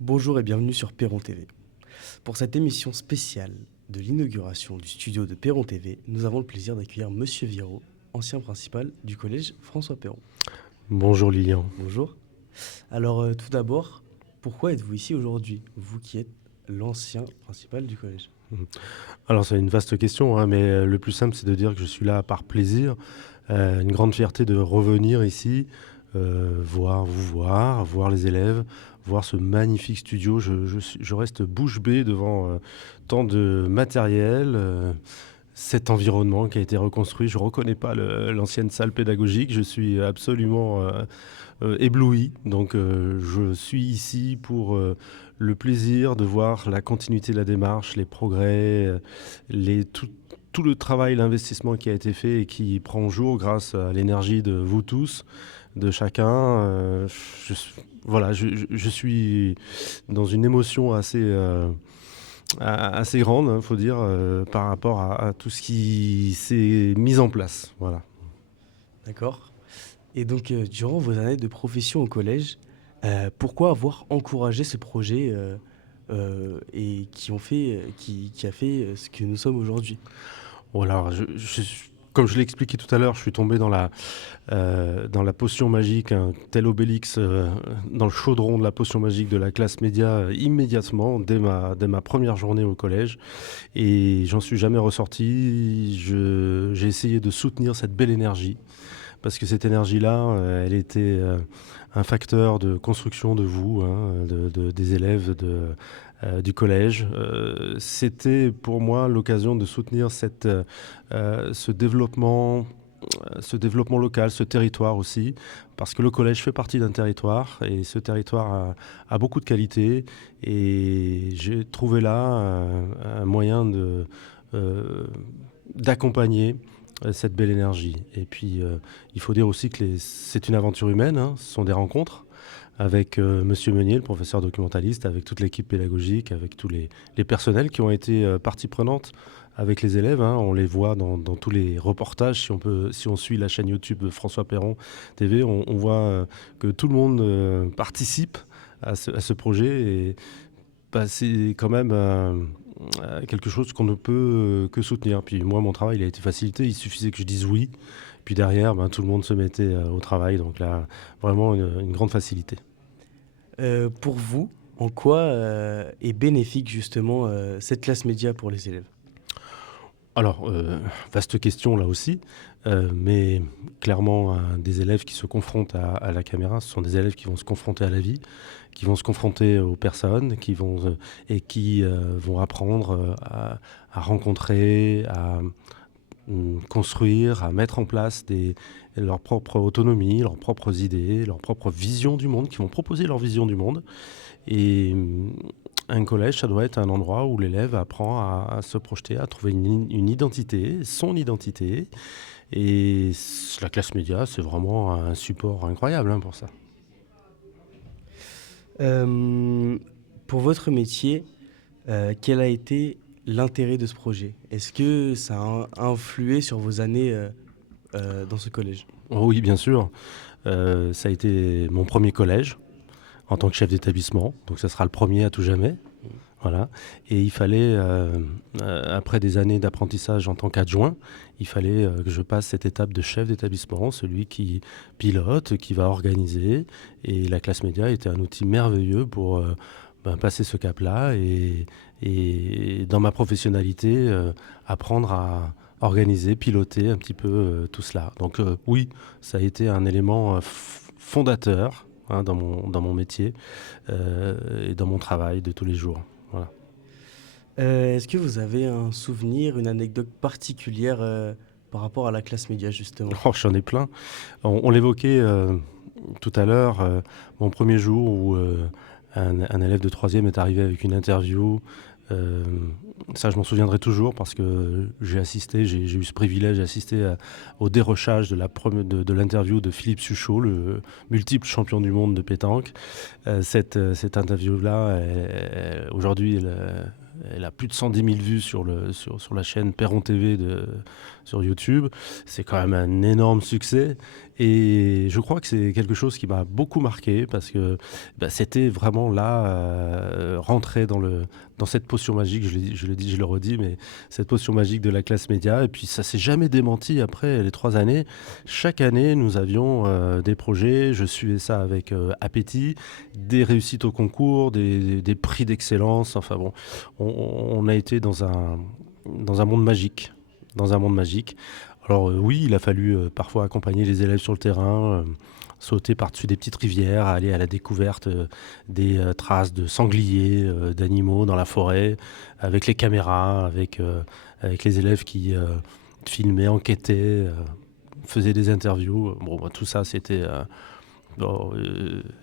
Bonjour et bienvenue sur Perron TV. Pour cette émission spéciale de l'inauguration du studio de Perron TV, nous avons le plaisir d'accueillir Monsieur Viro, ancien principal du collège François Perron. Bonjour Lilian. Bonjour. Alors tout d'abord, pourquoi êtes-vous ici aujourd'hui, vous qui êtes l'ancien principal du collège? Alors c'est une vaste question, hein, mais le plus simple c'est de dire que je suis là par plaisir. Une grande fierté de revenir ici, voir les élèves, voir ce magnifique studio. Je reste bouche bée devant tant de matériel, cet environnement qui a été reconstruit. Je ne reconnais pas l'ancienne salle pédagogique, je suis absolument ébloui. Donc je suis ici pour le plaisir de voir la continuité de la démarche, les progrès, tout le travail, l'investissement qui a été fait et qui prend jour grâce à l'énergie de vous tous, de chacun. Je, voilà, je suis dans une émotion assez grande, il faut dire, par rapport à tout ce qui s'est mis en place. Voilà. D'accord. Et donc durant vos années de profession au collège, pourquoi avoir encouragé ce projet et qui a fait ce que nous sommes aujourd'hui? Voilà, comme je l'ai expliqué tout à l'heure, je suis tombé dans la potion magique, un tel Obélix, dans le chaudron de la potion magique de la classe média immédiatement, dès ma première journée au collège. Et j'en suis jamais ressorti. J'ai essayé de soutenir cette belle énergie, parce que cette énergie-là, elle était un facteur de construction de vous, hein, des élèves du collège. C'était pour moi l'occasion de soutenir ce développement local, ce territoire aussi, parce que le collège fait partie d'un territoire et ce territoire a beaucoup de qualités et j'ai trouvé là un moyen euh, d'accompagner cette belle énergie. Et puis il faut dire aussi que c'est une aventure humaine, hein, ce sont des rencontres avec Monsieur Meunier, le professeur documentaliste, avec toute l'équipe pédagogique, avec tous les personnels qui ont été partie prenante avec les élèves, hein. On les voit dans tous les reportages. Si on suit la chaîne YouTube de François Perron TV, on voit que tout le monde participe à ce projet. Et bah, c'est quand même quelque chose qu'on ne peut que soutenir. Puis moi, mon travail, il a été facilité. Il suffisait que je dise oui. Puis derrière, ben, tout le monde se mettait au travail. Donc là, vraiment une grande facilité. Pour vous, en quoi est bénéfique justement cette classe média pour les élèves? Alors, vaste question là aussi, mais clairement, des élèves qui se confrontent à la caméra, ce sont des élèves qui vont se confronter à la vie, qui vont se confronter aux personnes, et qui vont apprendre à rencontrer, à construire, à mettre en place leur propre autonomie, leurs propres idées, leur propre vision du monde, qui vont proposer leur vision du monde. Et un collège, ça doit être un endroit où l'élève apprend à se projeter, à trouver une identité, son identité. Et la classe média, c'est vraiment un support incroyable, hein, pour ça. Euh, pour votre métier, quel a été l'intérêt de ce projet? Est-ce que ça a influé sur vos années dans ce collège? Oh oui, bien sûr. Ça a été mon premier collège en tant que chef d'établissement. Donc ça sera le premier à tout jamais. Voilà. Et il fallait, après des années d'apprentissage en tant qu'adjoint, il fallait que je passe cette étape de chef d'établissement, celui qui pilote, qui va organiser. Et la classe média était un outil merveilleux pour passer ce cap-là et dans ma professionnalité, apprendre à organiser, piloter un petit peu tout cela. Donc oui, ça a été un élément fondateur, hein, dans mon métier et dans mon travail de tous les jours. Voilà. Est-ce que vous avez un souvenir, une anecdote particulière par rapport à la classe média justement? Oh, j'en ai plein. On l'évoquait tout à l'heure, mon premier jour où un élève de troisième est arrivé avec une interview. euh, Ça, je m'en souviendrai toujours parce que j'ai eu ce privilège d'assister au dérochage de l'interview de Philippe Suchot, le multiple champion du monde de pétanque. Cette interview-là, aujourd'hui, elle a plus de 110 000 vues sur la chaîne Perron TV sur YouTube. C'est quand même un énorme succès et je crois que c'est quelque chose qui m'a beaucoup marqué parce que, bah, c'était vraiment là, rentrer dans cette potion magique, je l'ai dit, je le redis, mais cette potion magique de la classe média et puis ça s'est jamais démenti après les 3 années. Chaque année, nous avions, des projets, je suivais ça avec, appétit, des réussites au concours, des prix d'excellence, enfin bon, on a été dans un monde magique, dans un monde magique. Alors, oui, il a fallu, parfois accompagner les élèves sur le terrain, sauter par-dessus des petites rivières, aller à la découverte, des, traces de sangliers, d'animaux dans la forêt, avec les caméras, avec les élèves qui, filmaient, enquêtaient, faisaient des interviews. Bon, bah, tout ça, c'était, bon,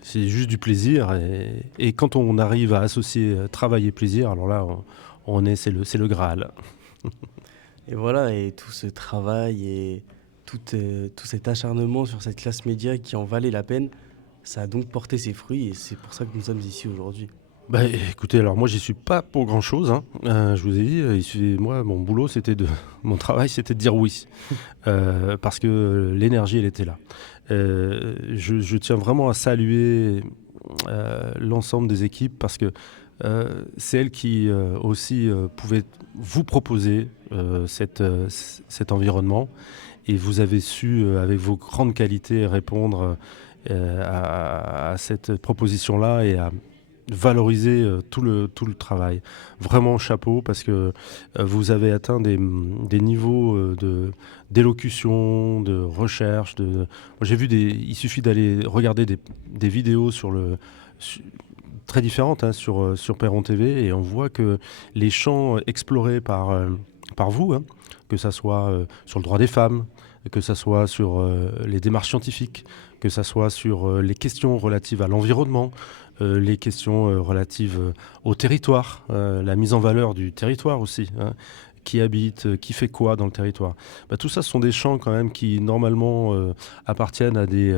c'est juste du plaisir et quand on arrive à associer, travail et plaisir, alors là, c'est le Graal. Et voilà, et tout ce travail et tout cet acharnement sur cette classe média qui en valait la peine, ça a donc porté ses fruits et c'est pour ça que nous sommes ici aujourd'hui. Bah, écoutez, alors moi, j'y suis pas pour grand-chose, hein. Je vous ai dit, moi, mon boulot, mon travail, c'était de dire oui, parce que l'énergie, elle était là. Je tiens vraiment à saluer, l'ensemble des équipes parce que, c'est elles qui, aussi, pouvaient vous proposer, cet environnement et vous avez su, avec vos grandes qualités, répondre, à cette proposition-là et à valoriser, tout le travail. Vraiment chapeau parce que, vous avez atteint des niveaux, d'élocution, de recherche, moi j'ai vu il suffit d'aller regarder des vidéos su très différentes, hein, sur Perron TV et on voit que les champs explorés par vous, hein, que ça soit, sur le droit des femmes, que ça soit sur, les démarches scientifiques, que ça soit sur, les questions relatives à l'environnement, les questions, relatives, au territoire, la mise en valeur du territoire aussi, hein. Qui habite, qui fait quoi dans le territoire? Bah, tout ça, ce sont des champs quand même qui normalement, appartiennent à des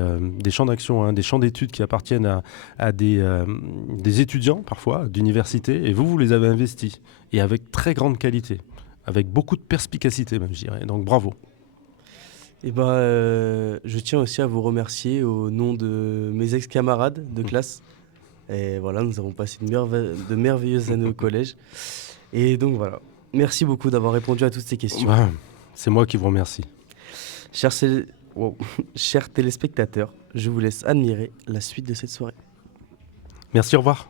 champs d'action, hein, des champs d'études qui appartiennent à des étudiants parfois d'université et vous les avez investis et avec très grande qualité, avec beaucoup de perspicacité même, je dirais, donc bravo. Et ben, je tiens aussi à vous remercier au nom de mes ex-camarades de classe. Et voilà, nous avons passé de merveilleuses années au collège. Et donc voilà, merci beaucoup d'avoir répondu à toutes ces questions. Bah, c'est moi qui vous remercie. Chers, wow. Chers téléspectateurs, je vous laisse admirer la suite de cette soirée. Merci, au revoir.